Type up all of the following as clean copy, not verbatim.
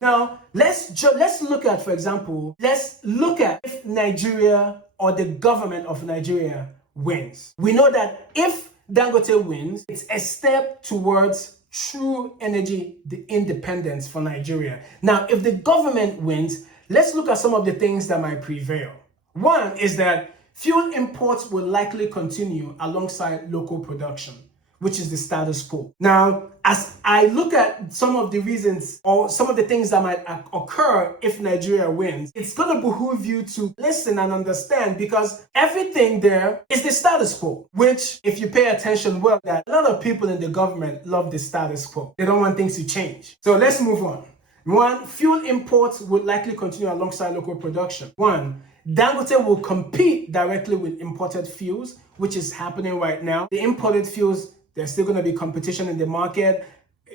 Now, let's look at, for example, let's look at if Nigeria or the government of Nigeria wins. We know that if Dangote wins, it's a step towards true energy independence for Nigeria. Now, if the government wins, let's look at some of the things that might prevail. One is that fuel imports will likely continue alongside local production, which is the status quo. Now, as I look at some of the reasons or some of the things that might occur if Nigeria wins, it's going to behoove you to listen and understand, because everything there is the status quo, which, if you pay attention well, that a lot of people in the government love the status quo. They don't want things to change. So let's move on. One, fuel imports would likely continue alongside local production. One, Dangote will compete directly with imported fuels, which is happening right now. The imported fuels, there's still going to be competition in the market.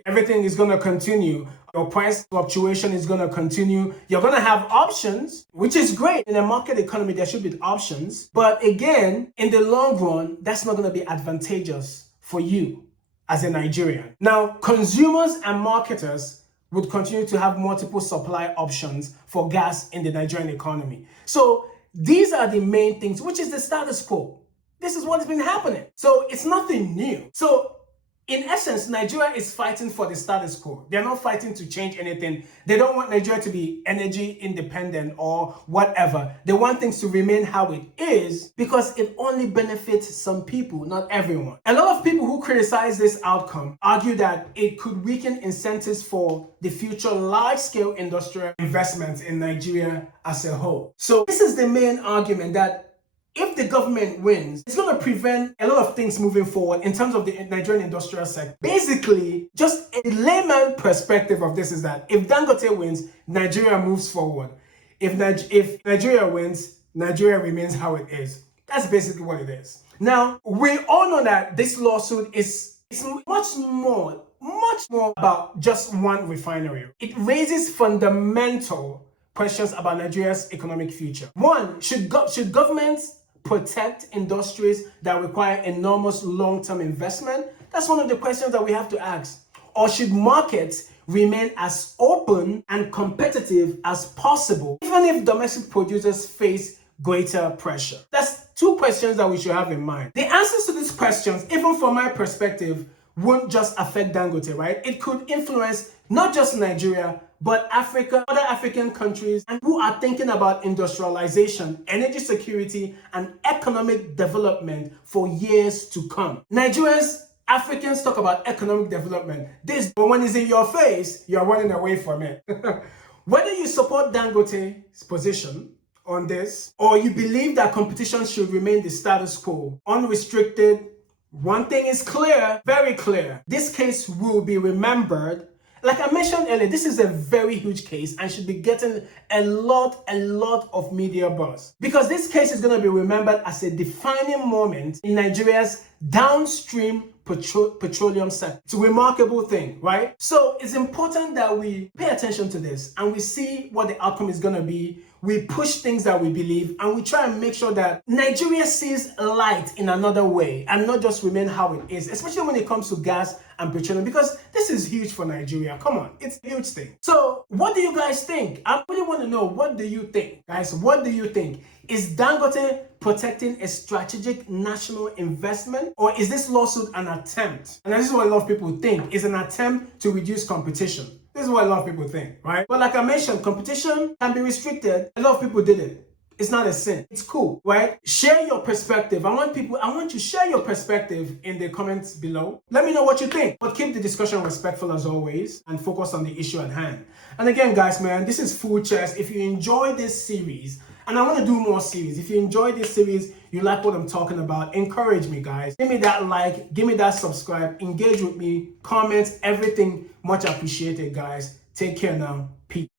Everything is going to continue. Your price fluctuation is going to continue. You're going to have options, which is great. In a market economy, there should be options. But again, in the long run, that's not going to be advantageous for you as a Nigerian. Now, consumers and marketers would continue to have multiple supply options for gas in the Nigerian economy. So these are the main things, which is the status quo. This is what has been happening. So it's nothing new. So in essence, Nigeria is fighting for the status quo. They're not fighting to change anything. They don't want Nigeria to be energy independent or whatever. They want things to remain how it is because it only benefits some people, not everyone. A lot of people who criticize this outcome argue that it could weaken incentives for the future large-scale industrial investments in Nigeria as a whole. So this is the main argument, that if the government wins, it's going to prevent a lot of things moving forward in terms of the Nigerian industrial sector. Basically, just a layman perspective of this is that if Dangote wins, Nigeria moves forward. If Nigeria wins, Nigeria remains how it is. That's basically what it is. Now, we all know that this lawsuit is much more about just one refinery. It raises fundamental questions about Nigeria's economic future. One, should governments protect industries that require enormous long-term investment? That's one of the questions that we have to ask. Or should markets remain as open and competitive as possible, even if domestic producers face greater pressure? That's two questions that we should have in mind. The answers to these questions, even from my perspective, won't just affect Dangote, right? It could influence not just Nigeria, but Africa, other African countries, and who are thinking about industrialization, energy security, and economic development for years to come. Africans talk about economic development. But when it's in your face, you're running away from it. Whether you support Dangote's position on this, or you believe that competition should remain the status quo, unrestricted, one thing is clear, very clear. This case will be remembered. Like I mentioned earlier, this is a very huge case and should be getting a lot of media buzz, because this case is going to be remembered as a defining moment in Nigeria's downstream petroleum sector. It's a remarkable thing, right? So it's important that we pay attention to this and we see what the outcome is going to be. We push things that we believe and we try and make sure that Nigeria sees light in another way and not just remain how it is, especially when it comes to gas and petroleum, because this is huge for Nigeria. Come on, it's a huge thing. So what do you guys think? I really want to know, what do you think? Guys, what do you think? Is Dangote protecting a strategic national investment, or is this lawsuit an attempt? And this is what a lot of people think, is an attempt to reduce competition. This is what a lot of people think, right? But like I mentioned, competition can be restricted. A lot of people did it. It's not a sin. It's cool, right? Share your perspective. I want you to share your perspective in the comments below. Let me know what you think. But keep the discussion respectful as always and focus on the issue at hand. And again, guys, man, this is Full Chess. If you enjoy this series, and I want to do more series. If you enjoy this series, you like what I'm talking about, encourage me, guys. Give me that like, give me that subscribe, engage with me, comment, everything. Much appreciated, guys. Take care now. Peace.